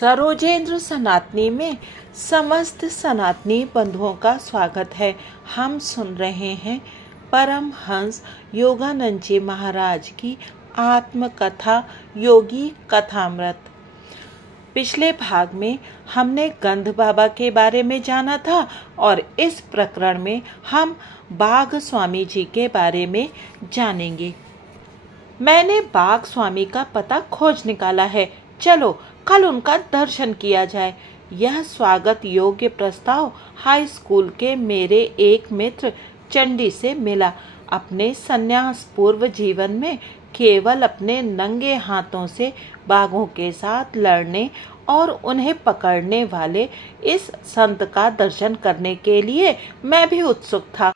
सरोजेंद्र सनातनी में समस्त सनातनी बंधुओं का स्वागत है। हम सुन रहे हैं परमहंस योगानंद जी महाराज की आत्मकथा योगी कथामृत। पिछले भाग में हमने गंध बाबा के बारे में जाना था और इस प्रकरण में हम बाघ स्वामी जी के बारे में जानेंगे। मैंने बाघ स्वामी का पता खोज निकाला है, चलो कल उनका दर्शन किया जाए। यह स्वागत योग्य प्रस्ताव हाई स्कूल के मेरे एक मित्र चंडी से मिला। अपने संन्यास पूर्व जीवन में केवल अपने नंगे हाथों से बाघों के साथ लड़ने और उन्हें पकड़ने वाले इस संत का दर्शन करने के लिए मैं भी उत्सुक था।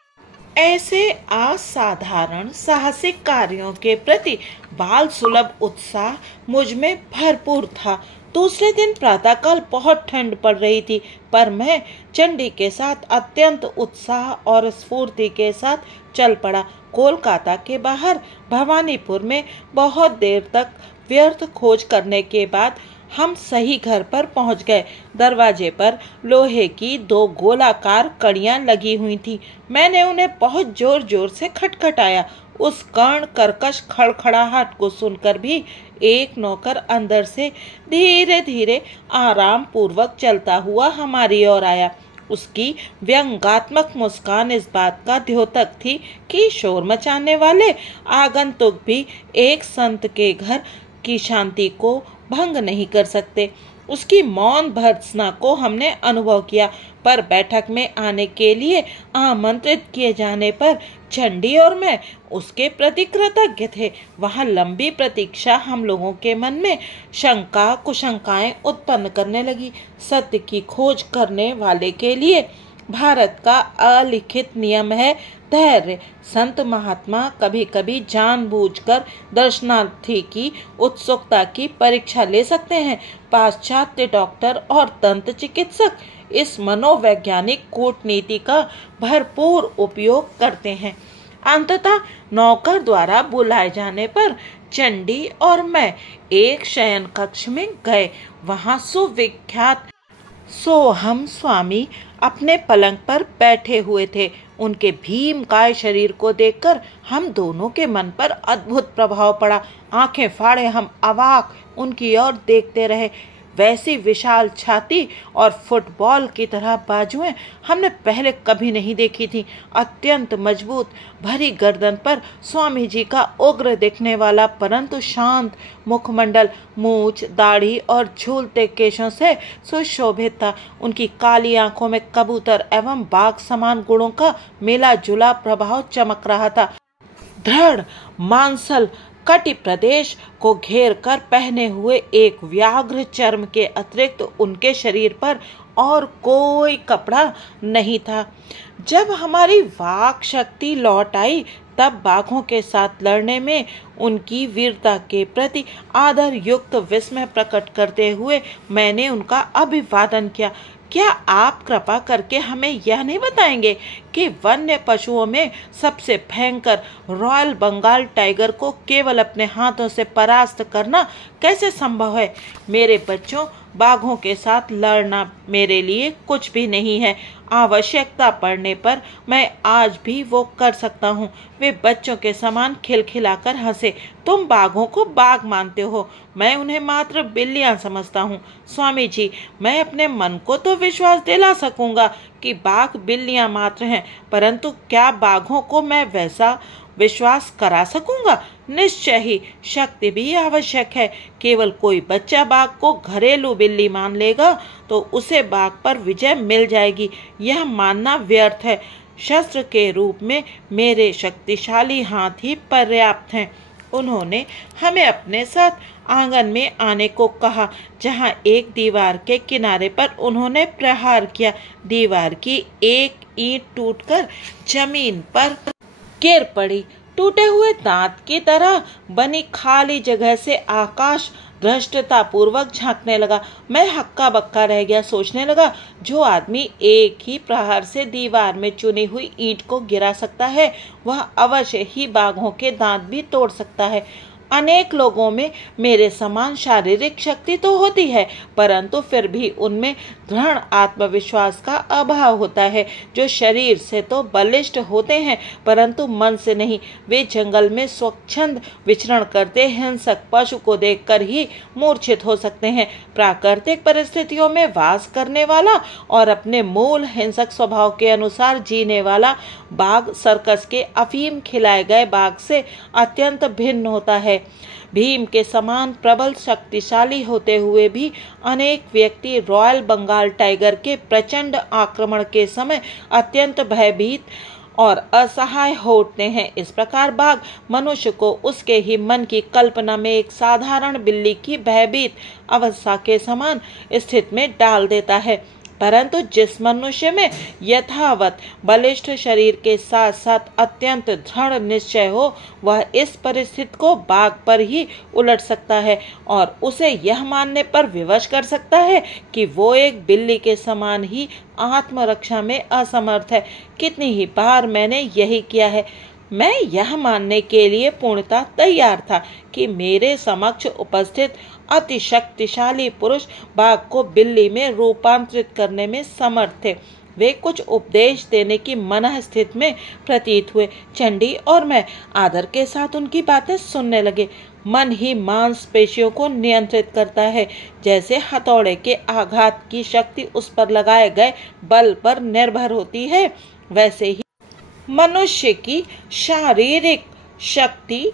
ऐसे असाधारण साहसिक कार्यों के प्रति बाल सुलभ उत्साह मुझ में भरपूर था। दूसरे दिन प्रातःकाल बहुत ठंड पड़ रही थी, पर मैं चंडी के साथ अत्यंत उत्साह और स्फूर्ति के साथ चल पड़ा। कोलकाता के बाहर भवानीपुर में बहुत देर तक व्यर्थ खोज करने के बाद हम सही घर पर पहुंच गए। दरवाजे पर लोहे की 2 गोलाकार कड़ियां लगी हुई थी। मैंने उन्हें बहुत जोर जोर से खटखटाया। उस कर्ण कर्कश खड़खड़ाहट को सुनकर भी एक नौकर अंदर से धीरे धीरे आराम पूर्वक चलता हुआ हमारी ओर आया। उसकी व्यंग्यात्मक मुस्कान इस बात का द्योतक थी कि शोर मचाने वाले आगंतुक भी एक संत के घर की शांति को भंग नहीं कर सकते। उसकी मौन भर्त्सना को हमने अनुभव किया, पर बैठक में आने के लिए आमंत्रित किए जाने पर चंडी और मैं उसके प्रति कृतज्ञ थे। वहां लंबी प्रतीक्षा हम लोगों के मन में शंका कुशंकाएं उत्पन्न करने लगी। सत्य की खोज करने वाले के लिए भारत का अलिखित नियम है धैर्य। संत महात्मा कभी कभी जानबूझकर दर्शनार्थी की उत्सुकता की परीक्षा ले सकते हैं। पाश्चात्य डॉक्टर और दंत चिकित्सक इस मनोवैज्ञानिक कूटनीति का भरपूर उपयोग करते हैं। अंततः नौकर द्वारा बुलाए जाने पर चंडी और मैं एक शयन कक्ष में गए। वहां सुविख्यात सोहम स्वामी अपने पलंग पर बैठे हुए थे। उनके भीमकाय शरीर को देखकर हम दोनों के मन पर अद्भुत प्रभाव पड़ा। आंखें फाड़े हम अवाक उनकी ओर देखते रहे। वैसी विशाल छाती और फुटबॉल की तरह बाजुएं हमने पहले कभी नहीं देखी थी। अत्यंत मजबूत भरी गर्दन पर स्वामी जी का उग्र दिखने वाला परंतु शांत मुखमंडल मूछ दाढ़ी और झूलते केशों से सुशोभित था। उनकी काली आंखों में कबूतर एवं बाघ समान गुणों का मिला जुला प्रभाव चमक रहा था। दृढ़ मांसल कटि प्रदेश को घेर कर पहने हुए एक व्याघ्र चर्म के अतिरिक्त उनके शरीर पर और कोई कपड़ा नहीं था। जब हमारी वाक शक्ति लौट आई तब बाघों के साथ लड़ने में उनकी वीरता के प्रति आदर युक्त विस्मय प्रकट करते हुए मैंने उनका अभिवादन किया। क्या आप कृपा करके हमें यह नहीं बताएंगे कि वन्य पशुओं में सबसे भयंकर रॉयल बंगाल टाइगर को केवल अपने हाथों से परास्त करना कैसे संभव है? मेरे बच्चों, बाघों के साथ लड़ना मेरे लिए कुछ भी नहीं है। आवश्यकता पड़ने पर मैं आज भी वो कर सकता हूँ। वे बच्चों के समान खिलखिलाकर हंसे। तुम बाघों को बाघ मानते हो, मैं उन्हें मात्र बिल्लियां समझता हूँ। स्वामी जी, मैं अपने मन को तो विश्वास दिला सकूंगा कि बाघ बिल्लियां मात्र हैं, परंतु क्या बाघों को मैं वैसा विश्वास करा सकूंगा? निश्चय ही शक्ति भी आवश्यक है। केवल कोई बच्चा बाघ को घरेलू बिल्ली मान लेगा तो उसे बाघ पर विजय मिल जाएगी। यह मानना व्यर्थ है। शस्त्र के रूप में मेरे शक्तिशाली हाथ ही पर्याप्त हैं। उन्होंने हमें अपने साथ आंगन में आने को कहा, जहां एक दीवार के किनारे पर उन्होंने प्रहार किया। दीवार की एक ईंट टूटकर जमीन पर गिर पड़ी। टूटे हुए दांत की तरह बनी खाली जगह से आकाश धृष्टता पूर्वक झांकने लगा। मैं हक्का बक्का रह गया। सोचने लगा, जो आदमी एक ही प्रहार से दीवार में चुनी हुई ईंट को गिरा सकता है, वह अवश्य ही बाघों के दांत भी तोड़ सकता है। अनेक लोगों में मेरे समान शारीरिक शक्ति तो होती है, परंतु फिर भी उनमें दृढ़ आत्मविश्वास का अभाव होता है, जो शरीर से तो बलिष्ठ होते हैं परंतु मन से नहीं। वे जंगल में स्वच्छंद विचरण करते हिंसक पशु को देखकर ही मूर्छित हो सकते हैं। प्राकृतिक परिस्थितियों में वास करने वाला और अपने मूल हिंसक स्वभाव के अनुसार जीने वाला बाघ सर्कस के अफीम खिलाए गए बाघ से अत्यंत भिन्न होता है। भीम के समान प्रबल शक्तिशाली होते हुए भी अनेक व्यक्ति रॉयल बंगाल टाइगर के प्रचंड आक्रमण के समय अत्यंत भयभीत और असहाय हो उठते हैं। इस प्रकार बाघ मनुष्य को उसके ही मन की कल्पना में एक साधारण बिल्ली की भयभीत अवस्था के समान स्थिति में डाल देता है, परंतु जिस मनुष्य में यथावत बलिष्ठ शरीर के साथ साथ अत्यंत दृढ़ निश्चय हो, वह इस परिस्थिति को बाघ पर ही उलट सकता है और उसे यह मानने पर विवश कर सकता है कि वो एक बिल्ली के समान ही आत्मरक्षा में असमर्थ है। कितनी ही बार मैंने यही किया है। मैं यह मानने के लिए पूर्णतः तैयार था कि मेरे समक्ष उपस्थित अति शक्तिशाली पुरुष बाघ को बिल्ली में रूपांतरित करने में समर्थ थे। वे कुछ उपदेश देने की मनः स्थिति में प्रतीत हुए। चंडी और मैं आदर के साथ उनकी बातें सुनने लगे। मन ही मांसपेशियों को नियंत्रित करता है, जैसे हथौड़े के आघात की शक्ति उस पर लगाए गए बल पर निर्भर होती है, वैसे ही मनुष्य की शारीरिक शक्ति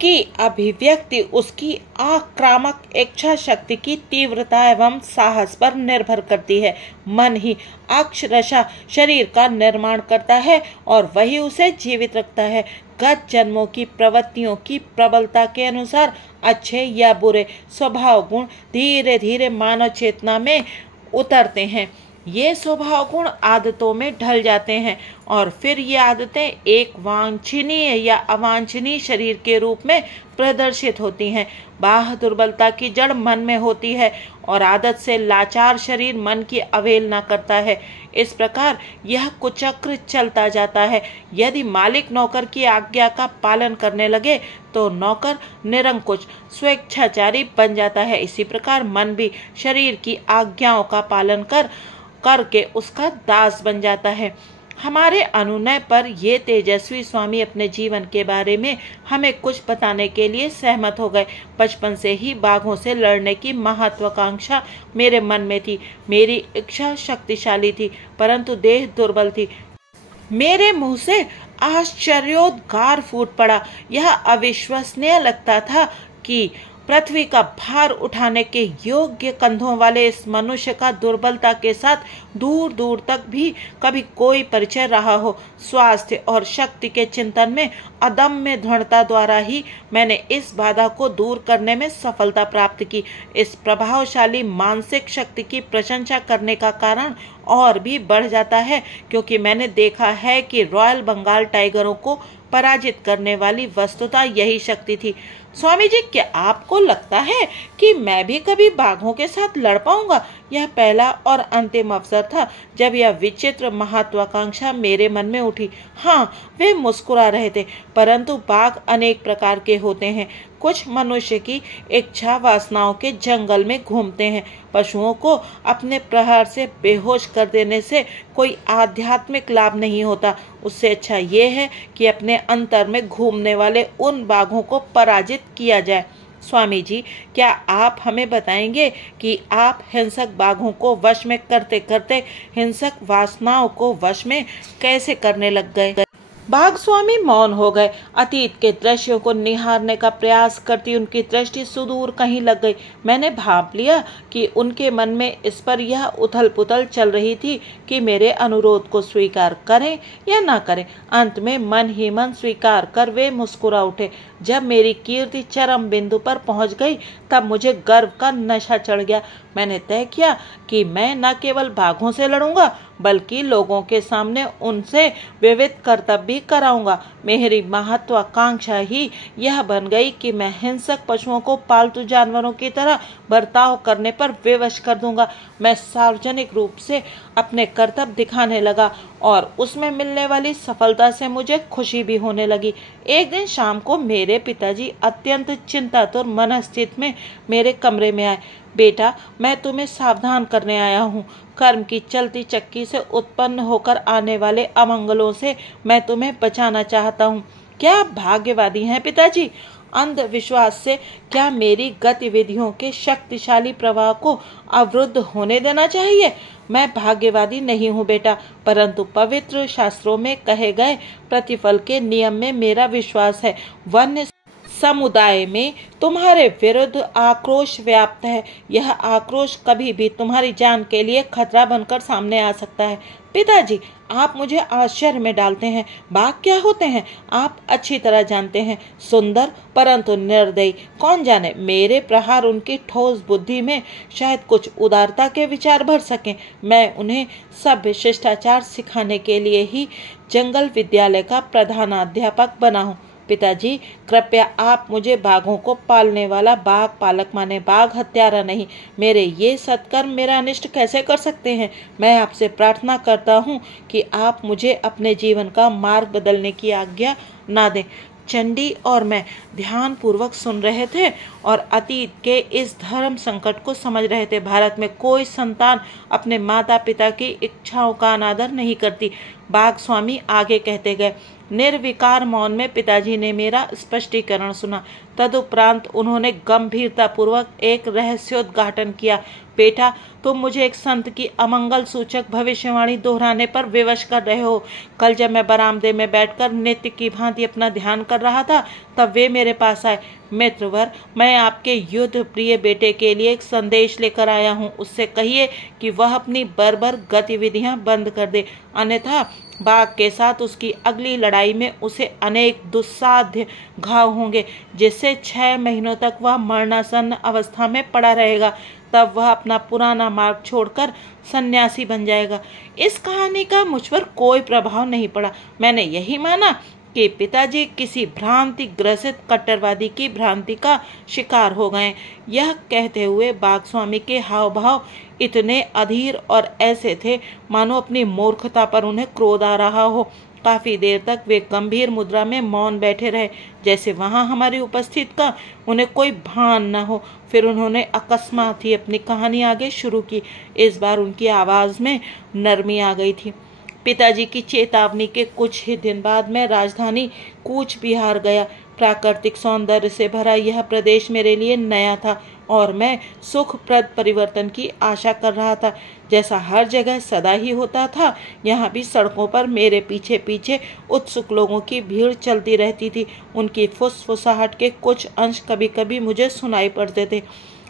की अभिव्यक्ति उसकी आक्रामक इच्छा शक्ति की तीव्रता एवं साहस पर निर्भर करती है। मन ही अक्षरशः शरीर का निर्माण करता है और वही उसे जीवित रखता है। गत जन्मों की प्रवृत्तियों की प्रबलता के अनुसार अच्छे या बुरे स्वभाव गुण धीरे धीरे मानव चेतना में उतरते हैं। ये स्वभाव गुण आदतों में ढल जाते हैं और फिर ये आदतें एक वांछनीय या अवांछनीय शरीर के रूप में प्रदर्शित होती हैं। बाह्य दुर्बलता की जड़ मन में होती है और आदत से लाचार शरीर मन की अवहेलना करता है। इस प्रकार यह कुचक्र चलता जाता है। यदि मालिक नौकर की आज्ञा का पालन करने लगे तो नौकर निरंकुश स्वेच्छाचारी बन जाता है। इसी प्रकार मन भी शरीर की आज्ञाओं का पालन करके उसका दास बन जाता है। हमारे अनुनय पर ये तेजस्वी स्वामी अपने जीवन के बारे में हमें कुछ बताने के लिए सहमत हो गए। बचपन से ही बाघों से लड़ने की महत्वाकांक्षा मेरे मन में थी। मेरी इच्छा शक्तिशाली थी परंतु देह दुर्बल थी। मेरे मुंह से आश्चर्योद्गार फूट पड़ा। यह अविश्वसनीय लगता था कि पृथ्वी का भार उठाने के योग्य कंधों वाले इस मनुष्य का दुर्बलता के साथ दूर दूर तक भी कभी कोई परिचय रहा हो। स्वास्थ्य और शक्ति के चिंतन में अदम्य दृढ़ता द्वारा ही मैंने इस बाधा को दूर करने में सफलता प्राप्त की। इस प्रभावशाली मानसिक शक्ति की प्रशंसा करने का कारण और भी बढ़ जाता है क्योंकि मैंने देखा है कि रॉयल बंगाल टाइगरों को पराजित करने वाली वस्तुतः यही शक्ति थी। स्वामी जी, क्या आपको लगता है कि मैं भी कभी बाघों के साथ लड़ पाऊंगा? यह पहला और अंतिम अवसर था जब यह विचित्र महत्वाकांक्षा मेरे मन में उठी। हाँ, वे मुस्कुरा रहे थे, परंतु बाघ अनेक प्रकार के होते हैं। कुछ मनुष्य की इच्छा वासनाओं के जंगल में घूमते हैं। पशुओं को अपने प्रहार से बेहोश कर देने से कोई आध्यात्मिक लाभ नहीं होता। उससे अच्छा ये है कि अपने अंतर में घूमने वाले उन बाघों को पराजित किया जाए। स्वामी जी, क्या आप हमें बताएंगे कि आप हिंसक बाघों को वश में करते करते हिंसक वासनाओं को वश में कैसे करने लग गए? बाघ स्वामी मौन हो गए। अतीत के दृश्यों को निहारने का प्रयास करती उनकी दृष्टि सुदूर कहीं लग गई। मैंने भांप लिया कि उनके मन में इस पर यह उथल पुथल चल रही थी कि मेरे अनुरोध को स्वीकार करें या ना करें। अंत में मन ही मन स्वीकार कर वे मुस्कुरा उठे। जब मेरी कीर्ति चरम बिंदु पर पहुंच गई तब मुझे गर्व का नशा चढ़ गया। मैंने तय किया कि मैं न केवल बाघों से लड़ूंगा बल्कि लोगों के सामने उनसे विविध कर्तव्य भी कराऊंगा। मेरी महत्वाकांक्षा ही यह बन गई कि मैं हिंसक पशुओं को पालतू जानवरों की तरह बर्ताव करने पर विवश कर दूंगा। मैं सार्वजनिक रूप से अपने कर्तव्य दिखाने लगा और उसमें मिलने वाली सफलता से मुझे खुशी भी होने लगी। एक दिन शाम को मेरे मेरे पिताजी अत्यंत चिंतातुर मनस्थिति में मेरे कमरे में आए। बेटा, मैं तुम्हें सावधान करने आया हूँ। कर्म की चलती चक्की से उत्पन्न होकर आने वाले अमंगलों से मैं तुम्हें बचाना चाहता हूँ। क्या आप भाग्यवादी हैं पिताजी? अंधविश्वास से क्या मेरी गतिविधियों के शक्तिशाली प्रवाह को अवरुद्ध होने देना चाहिए? मैं भाग्यवादी नहीं हूँ बेटा, परंतु पवित्र शास्त्रों में कहे गए प्रतिफल के नियम में मेरा विश्वास है। वन्य समुदाय में तुम्हारे विरुद्ध आक्रोश व्याप्त है। यह आक्रोश कभी भी तुम्हारी जान के लिए खतरा बनकर सामने आ सकता है। पिताजी, आप मुझे आश्चर्य में डालते हैं। बाघ क्या होते हैं आप अच्छी तरह जानते हैं। सुंदर परंतु निर्दयी। कौन जाने मेरे प्रहार उनकी ठोस बुद्धि में शायद कुछ उदारता के विचार भर सकें। मैं उन्हें सभ्य शिष्टाचार सिखाने के लिए ही जंगल विद्यालय का प्रधानाध्यापक बना हूँ। पिताजी, कृपया आप मुझे बाघों को पालने वाला बाघ पालक माने, बाघ हत्यारा नहीं। मेरे ये सत्कर्म मेरा अनिष्ट कैसे कर सकते हैं? मैं आपसे प्रार्थना करता हूँ कि आप मुझे अपने जीवन का मार्ग बदलने की आज्ञा ना दें। चंडी और मैं ध्यान पूर्वक सुन रहे थे और अतीत के इस धर्म संकट को समझ रहे थे। भारत में कोई संतान अपने माता पिता की इच्छाओं का अनादर नहीं करती। बाघ स्वामी आगे कहते गए। निर्विकार मौन में पिताजी ने मेरा स्पष्टीकरण सुना। तदुपरांत उन्होंने गंभीरता पूर्वक एक रहस्योद्घाटन किया। बेटा, तुम मुझे एक संत की अमंगल सूचक भविष्यवाणी दोहराने पर विवश कर रहे हो। कल जब मैं बरामदे में बैठकर नित्य की भांति अपना ध्यान कर रहा था, तब वे मेरे पास आए। मित्रवर, मैं आपके युद्ध प्रिय बेटे के लिए एक संदेश लेकर आया हूँ। उससे कहिए कि वह अपनी बर्बर गतिविधियां बंद कर दे, अन्यथा बाघ के साथ उसकी अगली लड़ाई में उसे अनेक दुस्साध्य घाव होंगे, जिससे 6 महीनों तक वह मरणासन्न अवस्था में पड़ा रहेगा। तब वह अपना पुराना मार्ग छोड़कर सन्यासी बन जाएगा। इस कहानी का मुझ पर कोई प्रभाव नहीं पड़ा। मैंने यही माना कि पिताजी किसी भ्रांति ग्रसित कट्टरवादी की भ्रांति का शिकार हो गए। यह कहते हुए बाघ स्वामी के हाव भाव इतने अधीर और ऐसे थे मानो अपनी मूर्खता पर उन्हें क्रोध आ रहा हो। काफी देर तक वे गंभीर मुद्रा में मौन बैठे रहे, जैसे वहां हमारी उपस्थिति का उन्हें कोई भान न हो। फिर उन्होंने अकस्मात ही अपनी कहानी आगे शुरू की। इस बार उनकी आवाज में नरमी आ गई थी। पिताजी की चेतावनी के कुछ ही दिन बाद मैं राजधानी कूच बिहार गया। प्राकृतिक सौंदर्य से भरा यह प्रदेश मेरे लिए नया था और मैं सुखप्रद परिवर्तन की आशा कर रहा था। जैसा हर जगह सदा ही होता था, यहाँ भी सड़कों पर मेरे पीछे पीछे उत्सुक लोगों की भीड़ चलती रहती थी। उनकी फुसफुसाहट के कुछ अंश कभी कभी मुझे सुनाई पड़ते थे।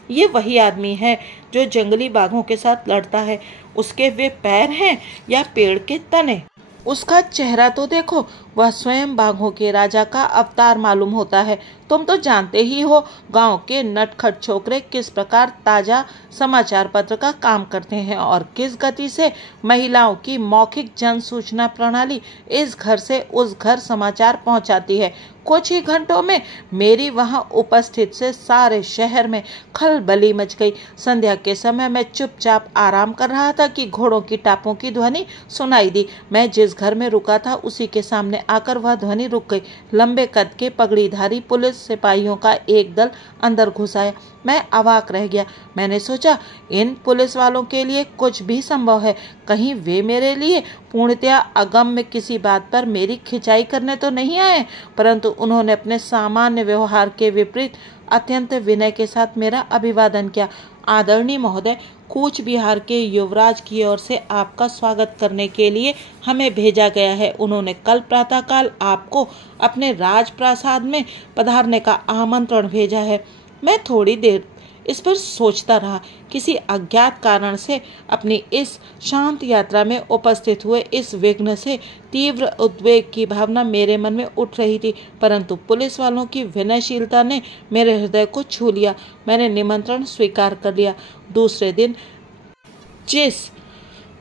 ये वही आदमी है जो जंगली बाघों के साथ लड़ता है। उसके वे पैर हैं या पेड़ के तने? उसका चेहरा तो देखो, वह स्वयं बाघों के राजा का अवतार मालूम होता है। तुम तो जानते ही हो गांव के नटखट छोकरे किस प्रकार ताजा समाचार पत्र का काम करते हैं और किस गति से महिलाओं की मौखिक जन सूचना प्रणाली इस घर से उस घर समाचार पहुंचाती है। कुछ ही घंटों में मेरी वहां उपस्थित से सारे शहर में खलबली मच गई। संध्या के समय मैं चुपचाप आराम कर रहा था कि घोड़ों की टापों की ध्वनि सुनाई दी। मैं जिस घर में रुका था उसी के सामने आकर वह ध्वनि रुक गई। लंबे कद के पगड़ीधारी पुलिस सिपाहियों का एक दल अंदर घुस आया। मैं अवाक रह गया। मैंने सोचा, इन पुलिस वालों के लिए कुछ भी संभव है। कहीं वे मेरे लिए पूर्णतया अगम्य किसी बात पर मेरी खिंचाई करने तो नहीं आए। परंतु उन्होंने अपने सामान्य व्यवहार के विपरीत अत्यंत विनय के साथ मेरा अभिवादन किया। आदरणीय महोदय, कूच बिहार के युवराज की ओर से आपका स्वागत करने के लिए हमें भेजा गया है। उन्होंने कल प्रातःकाल आपको अपने राजप्रासाद में पधारने का आमंत्रण भेजा है। मैं थोड़ी देर इस पर सोचता रहा। किसी अज्ञात कारण से अपनी इस शांत यात्रा में उपस्थित हुए इस विघ्न से तीव्र उद्वेग की भावना मेरे मन में उठ रही थी, परंतु पुलिस वालों की विनयशीलता ने मेरे हृदय को छू लिया। मैंने निमंत्रण स्वीकार कर लिया। दूसरे दिन जिस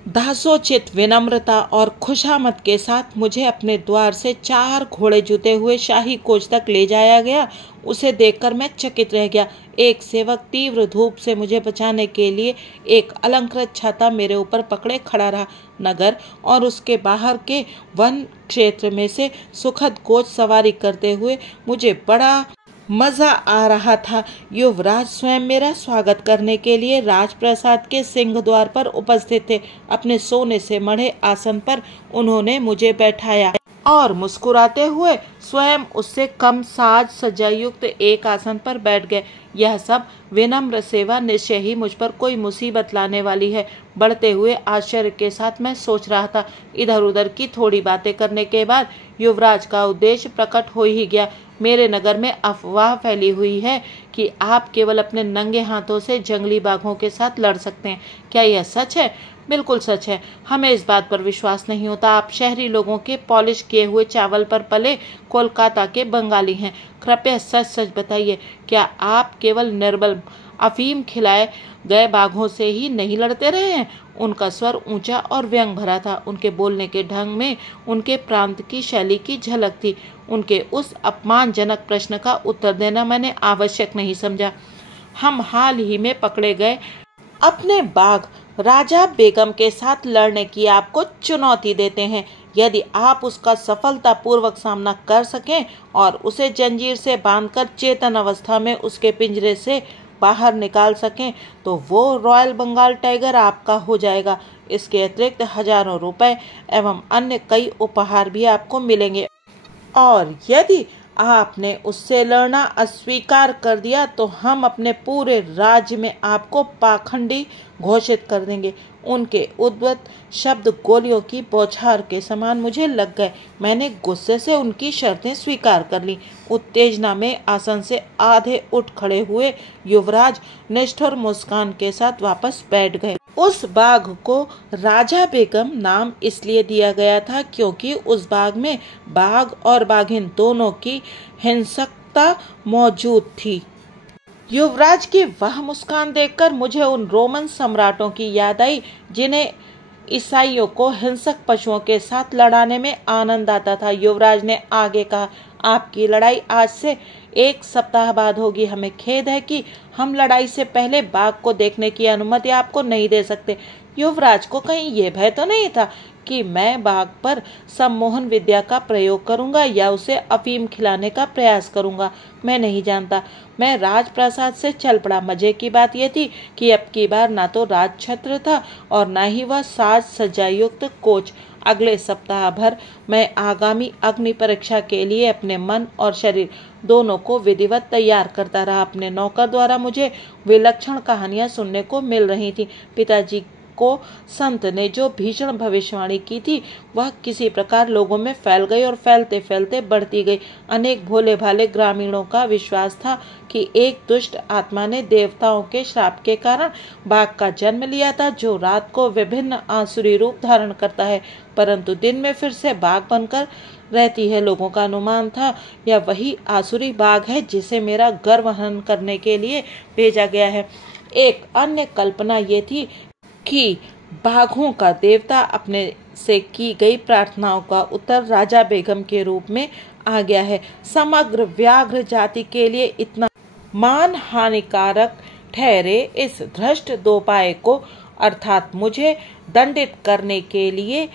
दासोचित विनम्रता और खुशामद के साथ मुझे अपने द्वार से 4 घोड़े जुते हुए शाही कोच तक ले जाया गया। उसे देखकर मैं चकित रह गया। एक सेवक तीव्र धूप से मुझे बचाने के लिए एक अलंकृत छाता मेरे ऊपर पकड़े खड़ा रहा। नगर और उसके बाहर के वन क्षेत्र में से सुखद कोच सवारी करते हुए मुझे बड़ा मजा आ रहा था। युवराज स्वयं मेरा स्वागत करने के लिए राजप्रासाद के सिंह द्वार पर उपस्थित थे। अपने सोने से मढ़े आसन पर उन्होंने मुझे बैठाया और मुस्कुराते हुए स्वयं उससे कम साज सज्जायुक्त एक आसन पर बैठ गए। यह सब विनम्र सेवा निश्चय ही मुझ पर कोई मुसीबत लाने वाली है। बढ़ते हुए आश्चर्य के साथ मैं सोच रहा था। इधर उधर की थोड़ी बातें करने के बाद युवराज का उद्देश्य प्रकट हो ही गया। मेरे नगर में अफवाह फैली हुई है कि आप केवल अपने नंगे हाथों से जंगली बाघों के साथ लड़ सकते हैं। क्या यह सच है? बिल्कुल सच है। हमें इस बात पर विश्वास नहीं होता। आप शहरी लोगों के पॉलिश किए हुए चावल पर पले कोलकाता के बंगाली हैं। कृपया सच सच बताइए, क्या आप केवल निर्बल अफीम खिलाए गए बाघों से ही नहीं लड़ते रहे हैं? उनका स्वर ऊंचा और व्यंग भरा था। उनके बोलने के ढंग में उनके प्रांत की शैली की झलक थी। उनके उस अपमानजनक प्रश्न का उत्तर देना मैंने आवश्यक नहीं समझा। हम हाल ही में पकड़े गए अपने बाघ राजा बेगम के साथ लड़ने की आपको चुनौती देते हैं। यदि आप उसका सफलतापूर्वक सामना कर सकें और उसे जंजीर से बांधकर चेतन अवस्था में उसके पिंजरे से बाहर निकाल सकें तो वो रॉयल बंगाल टाइगर आपका हो जाएगा। इसके अतिरिक्त हजारों रुपए एवं अन्य कई उपहार भी आपको मिलेंगे। और यदि आपने उससे लड़ना अस्वीकार कर दिया तो हम अपने पूरे राज्य में आपको पाखंडी घोषित कर देंगे। उनके उद्वत शब्द गोलियों की बौछार के समान मुझे लग गए। मैंने गुस्से से उनकी शर्तें स्वीकार कर ली। उत्तेजना में आसन से आधे उठ खड़े हुए युवराज निष्ठुर मुस्कान के साथ वापस बैठ गए। उस बाघ को राजा बेगम नाम इसलिए दिया गया था क्योंकि उस बाग में बाघ और बाघिन दोनों की हिंसकता मौजूद थी। युवराज की वह मुस्कान देखकर मुझे उन रोमन सम्राटों की याद आई जिन्हें ईसाइयों को हिंसक पशुओं के साथ लड़ाने में आनंद आता था। युवराज ने आगे कहा, आपकी लड़ाई आज से 1 सप्ताह बाद होगी। हमें खेद है कि हम लड़ाई से पहले बाघ को देखने की अनुमति आपको नहीं दे सकते। युवराज को कहीं ये भय तो नहीं था कि मैं बाघ पर सम्मोहन विद्या का प्रयोग करूंगा या उसे अफीम खिलाने का प्रयास करूंगा? मैं नहीं जानता। मैं राजप्रासाद से चल पड़ा। मजे की बात यह थी कि अब की बार ना तो राजछत्र था और न ही वह साज सज्जायुक्त कोच। अगले सप्ताह भर मैं आगामी अग्नि परीक्षा के लिए अपने मन और शरीर दोनों को विधिवत तैयार करता रहा। अपने नौकर द्वारा मुझे विलक्षण कहानियां सुनने को मिल रही थी। पिताजी को संत ने जो भीषण भविष्यवाणी की थी वह किसी प्रकार लोगों में फैल गई और फैलते फैलते बढ़ती गई। अनेक भोले भाले ग्रामीणों का विश्वास था कि एक दुष्ट आत्मा ने देवताओं के श्राप के कारण बाघ का जन्म लिया था जो रात को विभिन्न आसुरी रूप धारण करता है परंतु दिन में फिर से बाघ बनकर रहती है। लोगों का अनुमान था यह वही आसुरी बाघ है जिसे मेरा गर्वहन करने के लिए भेजा गया है। एक अन्य कल्पना ये थी कि बाघों का देवता अपने से की गई प्रार्थनाओं का उत्तर राजा बेगम के रूप में आ गया है। समग्र व्याघ्र जाति के लिए इतना मान हानिकारक ठहरे इस भ्रष्ट दोपाय को अर्थात मुझे दंडित करने के लिए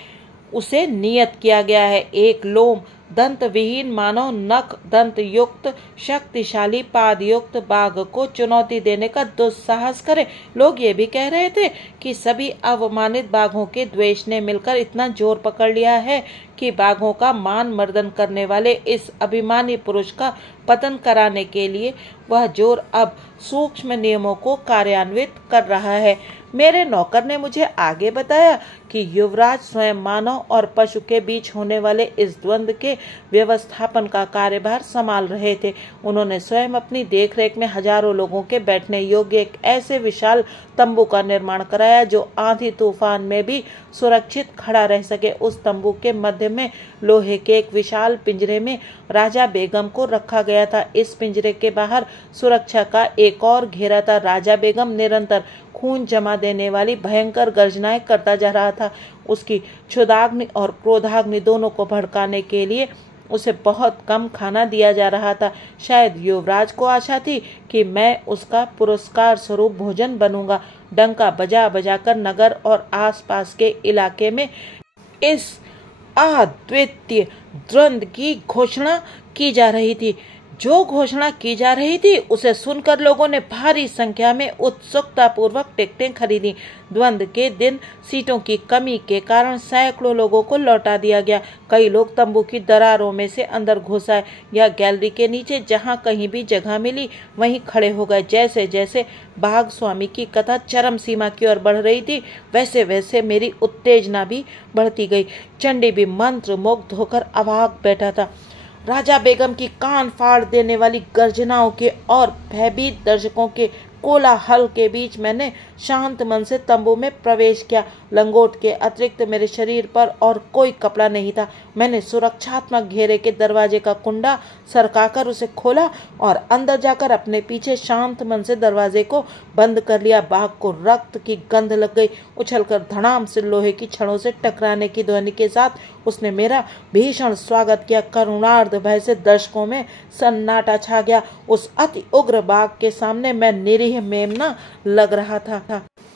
उसे नियत किया गया है। एक लोम दंत विहीन मानव नख दंत युक्त शक्तिशाली पाद युक्त बाघ को चुनौती देने का दुस्साहस करे। लोग ये भी कह रहे थे कि सभी अवमानित बाघों के द्वेष ने मिलकर इतना जोर पकड़ लिया है कि बाघों का मान मर्दन करने वाले इस अभिमानी पुरुष का पतन कराने के लिए वह जोर अब सूक्ष्म नियमों को कार्यान्वित कर रहा है। मेरे नौकर ने मुझे आगे बताया कि युवराज स्वयं मानव और पशु के बीच होने वाले इस द्वंद्व के व्यवस्थापन का कार्यभार संभाल रहे थे। उन्होंने स्वयं अपनी देखरेख में हजारों लोगों के बैठने योग्य एक ऐसे विशाल तंबू का निर्माण कराया जो आंधी तूफान में भी सुरक्षित खड़ा रह सके। उस तंबू के मध्य मध्य में लोहे के एक विशाल पिंजरे में राजा बेगम को रखा गया था। इस पिंजरे के बाहर सुरक्षा का एक और घेरा था। राजा बेगम निरंतर खून जमा देने वाली भयंकर गर्जनाएं करता जा रहा था। उसकी क्षुधाग्नि और क्रोधाग्नि दोनों को भड़काने के लिए उसे बहुत कम खाना दिया जा रहा था। शायद युवराज को आशा थी कि मैं उसका पुरस्कार स्वरूप भोजन बनूंगा। डंका बजा बजाकर नगर और आसपास के इलाके में इस अद्वितीय द्वंद्व की घोषणा की जा रही थी। जो घोषणा की जा रही थी उसे सुनकर लोगों ने भारी संख्या में उत्सुकता पूर्वक टिकटें खरीदी। द्वंद्व के दिन सीटों की कमी के कारण सैकड़ों लोगों को लौटा दिया गया। कई लोग तंबू की दरारों में से अंदर घुस आए या गैलरी के नीचे जहां कहीं भी जगह मिली वहीं खड़े हो गए। जैसे जैसे भाग स्वामी की कथा चरम सीमा की ओर बढ़ रही थी वैसे वैसे मेरी उत्तेजना भी बढ़ती गई। चंडी भी मंत्र मुग्ध होकर अवाक बैठा था। राजा बेगम की कान फाड़ देने वाली गर्जनाओं के और भयभीत दर्शकों के कोलाहल के बीच मैंने शांत मन से तंबू में प्रवेश किया। लंगोट के अतिरिक्त मेरे शरीर पर और कोई कपड़ा नहीं था। मैंने सुरक्षात्मक घेरे के दरवाजे का कुंडा सरकाकर उसे खोला और अंदर जाकर अपने पीछे शांत मन से दरवाजे को बंद कर लिया। बाघ को रक्त की गंध लग गई। उछलकर धड़ाम से लोहे की छड़ों से टकराने की ध्वनि के साथ उसने मेरा भीषण स्वागत किया। करुणार्ध भय से दर्शकों में सन्नाटा छा गया। उस अति उग्र बाघ के सामने मैं निरीह मेमना लग रहा था।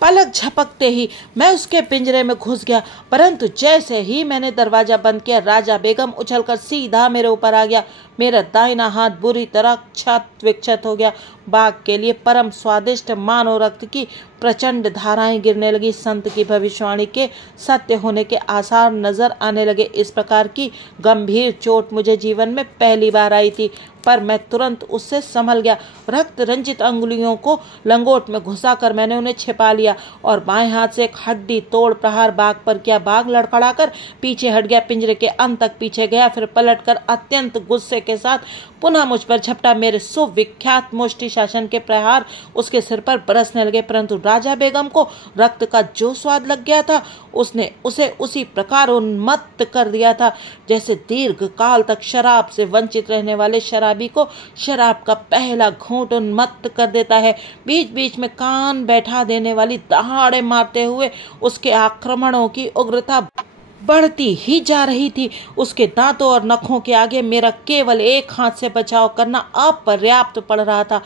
पलक झपकते ही मैं उसके पिंजरे में घुस गया, परंतु जैसे ही मैंने दरवाजा बंद किया राजा बेगम उछलकर सीधा मेरे ऊपर आ गया। मेरा दाहिना हाथ बुरी तरह क्षत विक्षत हो गया। बाघ के लिए परम स्वादिष्ट मानव रक्त की प्रचंड धाराएं गिरने लगी। संत की भविष्यवाणी के सत्य होने के आसार नजर आने लगे। इस प्रकार की गंभीर चोट मुझे जीवन में पहली बार आई थी, पर मैं तुरंत उससे संभल गया। रक्त रंजित अंगुलियों को लंगोट में घुसाकर मैंने उन्हें छिपा लिया और बाएं हाथ से एक हड्डी तोड़ प्रहार बाघ पर किया। बाघ लड़खड़ाकर पीछे हट गया, पिंजरे के अंत तक पीछे गया, फिर पलटकर अत्यंत गुस्से के साथ पुनः मुझ पर झपटा। मेरे सुविख्यात मुष्टि शासन के प्रहार उसके सिर पर बरसने लगे, परंतु राजा बेगम को रक्त का जो स्वाद लग गया था उसने उसे उसी प्रकार उन्मत्त कर दिया था जैसे दीर्घ काल तक शराब से वंचित रहने वाले शराबी को शराब का पहला घूंट उन्मत्त कर देता है। बीच बीच में कान बैठा देने वाली दहाड़े मारते हुए उसके आक्रमणों की उग्रता बढ़ती ही जा रही थी। उसके दांतों और नखों के आगे मेरा केवल एक हाथ से बचाव करना अपर्याप्त पड़ रहा था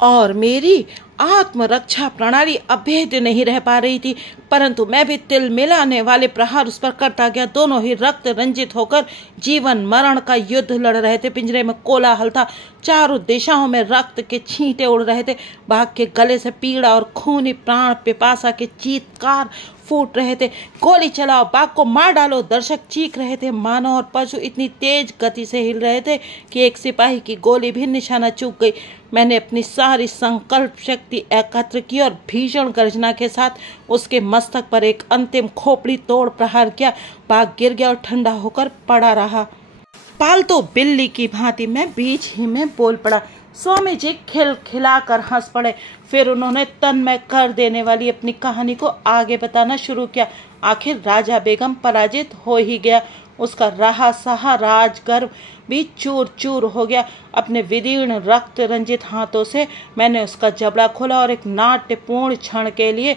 और मेरी आत्मरक्षा प्रणाली अभेद्य नहीं रह पा रही थी, परंतु मैं भी तिल मिलाने वाले प्रहार उस पर करता गया। दोनों ही रक्त रंजित होकर जीवन मरण का युद्ध लड़ रहे थे। पिंजरे में कोलाहल था, चारों दिशाओं में रक्त के छींटे उड़ रहे थे। बाघ के गले से पीड़ा और खूनी प्राण पिपासा के चीत्कार फूट रहे थे। गोली चलाओ, बाघ को मार डालो, दर्शक चीख रहे थे। मानव और पशु इतनी तेज गति से हिल रहे थे कि एक सिपाही की गोली भी निशाना चूक गई। मैंने अपनी सारी संकल्प शक्ति एकत्र की और भीषण गर्जना के साथ उसके मस्तक पर एक अंतिम खोपड़ी तोड़ प्रहार किया। बाघ गिर गया और ठंडा होकर पड़ा रहा। पालतू बिल्ली की भांति मैं बीच ही में बोल पड़ा। स्वामी जी खिलखिलाकर हंस पड़े। फिर उन्होंने तन्मय कर देने वाली अपनी कहानी को आगे बताना शुरू किया। आखिर राजा बेगम पराजित हो ही गया। उसका रहा सहा राजगर्व भी चूर चूर हो गया। अपने विदीर्ण रक्त रंजित हाथों से मैंने उसका जबड़ा खोला और एक नाट्यपूर्ण क्षण के लिए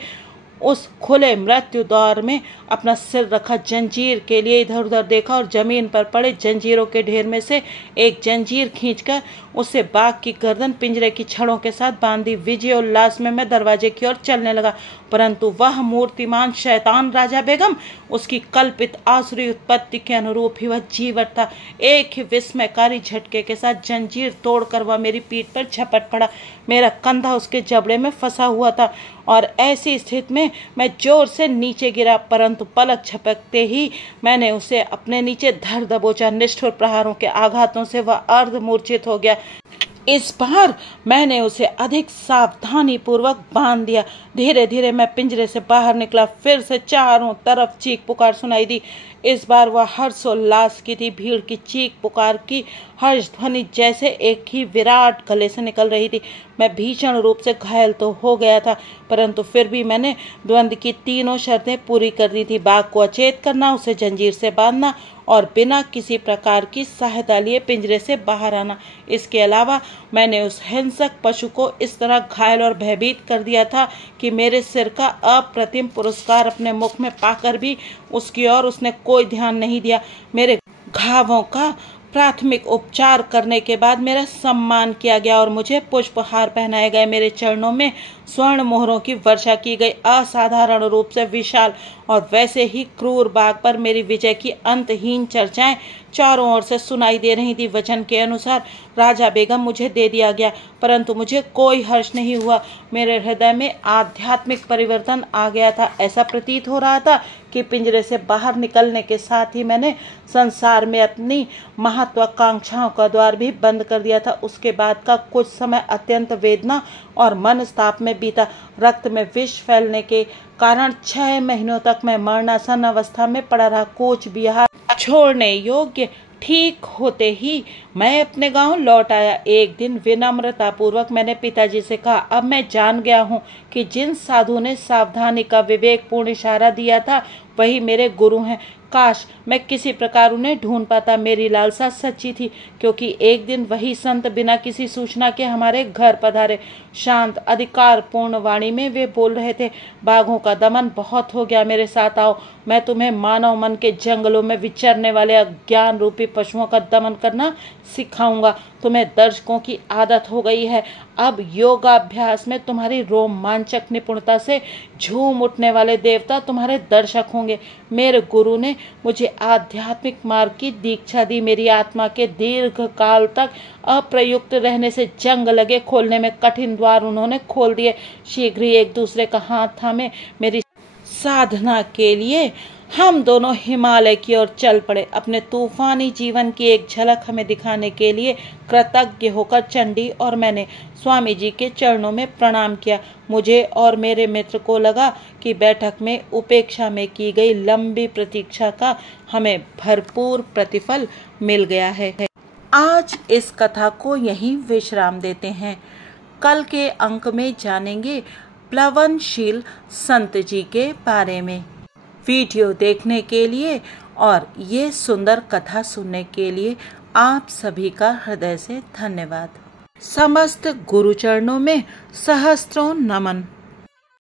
उस खुले मृत्यु द्वार में अपना सिर रखा। जंजीर के लिए इधर उधर देखा और जमीन पर पड़े जंजीरों के ढेर में से एक जंजीर खींचकर उससे बाघ की गर्दन पिंजरे की छड़ों के साथ बांधी। विजय उल्लास में मैं दरवाजे की ओर चलने लगा, परंतु वह मूर्तिमान शैतान राजा बेगम उसकी कल्पित आसुरी उत्पत्ति के अनुरूप ही वह जीवट था। एक ही विस्मयकारी झटके के साथ जंजीर तोड़कर वह मेरी पीठ पर झपट पड़ा। मेरा कंधा उसके जबड़े में फंसा हुआ था और ऐसी स्थिति में मैं जोर से नीचे गिरा, परंतु पलक झपकते ही मैंने उसे अपने नीचे धर दबोचा। निष्ठुर प्रहारों के आघातों से वह अर्ध मूर्छित हो गया। इस बार मैंने उसे अधिक सावधानी पूर्वक बांध दिया। धीरे धीरे मैं पिंजरे से बाहर निकला। फिर से चारों तरफ चीख पुकार सुनाई दी। इस बार वह हर्षोल्लास की थी। भीड़ की चीख पुकार की हर्ष ध्वनि जैसे एक ही विराट गले से निकल रही थी। मैं भीषण रूप से घायल तो हो गया था, परंतु फिर भी मैंने द्वंद्व की तीनों शर्तें पूरी कर दी थी। बाघ को अचेत करना, उसे जंजीर से बांधना और बिना किसी प्रकार की सहायता लिए पिंजरे से बाहर आना। इसके अलावा मैंने उस हिंसक पशु को इस तरह घायल और भयभीत कर दिया था कि मेरे सिर का अप्रतिम पुरस्कार अपने मुख में पाकर भी उसकी ओर उसने कोई ध्यान नहीं दिया। मेरे घावों का प्राथमिक उपचार करने के बाद मेरा सम्मान किया गया और मुझे पुष्पहार पहनाए गए। मेरे चरणों में स्वर्ण मोहरों की वर्षा की गई। असाधारण रूप से विशाल और वैसे ही क्रूर बाघ पर मेरी विजय की अंतहीन चर्चाएं चारों ओर से सुनाई दे रही थी। वचन के अनुसार राजा बेगम मुझे दे दिया गया, परंतु मुझे कोई हर्ष नहीं हुआ। मेरे हृदय में आध्यात्मिक परिवर्तन आ गया था। ऐसा प्रतीत हो रहा था कि पिंजरे से बाहर निकलने के साथ ही मैंने संसार में अपनी महत्वाकांक्षाओं का द्वार भी बंद कर दिया था। उसके बाद का कुछ समय अत्यंत वेदना और मनस्ताप में बीता। रक्त में विष फैलने के कारण 6 महीनों तक मैं मरणासन अवस्था में पड़ा रहा। कूच बिहार छोड़ने योग्य ठीक होते ही मैं अपने गांव लौट आया। एक दिन विनम्रतापूर्वक मैंने पिताजी से कहा, अब मैं जान गया हूँ कि जिन साधु ने सावधानी का विवेकपूर्ण इशारा दिया था वही मेरे गुरु हैं। काश मैं किसी प्रकार उन्हें ढूंढ पाता। मेरी लालसा सच्ची थी, क्योंकि एक दिन वही संत बिना किसी सूचना के हमारे घर पधारे। शांत अधिकारपूर्ण वाणी में वे बोल रहे थे, बाघों का दमन बहुत हो गया, मेरे साथ आओ। मैं तुम्हें मानव मन के जंगलों में विचरने वाले अज्ञान रूपी पशुओं का दमन करना सिखाऊंगा। तुम्हें दर्शकों की आदत हो गई है। अब योगाभ्यास में तुम्हारी रोमांचक निपुणता से झूम उठने वाले देवता तुम्हारे दर्शक होंगे। मेरे गुरु ने मुझे आध्यात्मिक मार्ग की दीक्षा दी। मेरी आत्मा के दीर्घ काल तक अप्रयुक्त रहने से जंग लगे खोलने में कठिन द्वार उन्होंने खोल दिए। शीघ्र ही एक दूसरे का हाथ थामे मेरी साधना के लिए हम दोनों हिमालय की ओर चल पड़े। अपने तूफानी जीवन की एक झलक हमें दिखाने के लिए कृतज्ञ होकर चंडी और मैंने स्वामी जी के चरणों में प्रणाम किया। मुझे और मेरे मित्र को लगा कि बैठक में उपेक्षा में की गई लंबी प्रतीक्षा का हमें भरपूर प्रतिफल मिल गया है। आज इस कथा को यहीं विश्राम देते हैं। कल के अंक में जानेंगे प्लवनशील संत जी के बारे में। वीडियो देखने के लिए और ये सुंदर कथा सुनने के लिए आप सभी का हृदय से धन्यवाद। समस्त गुरुचरणों में सहस्त्रों नमन।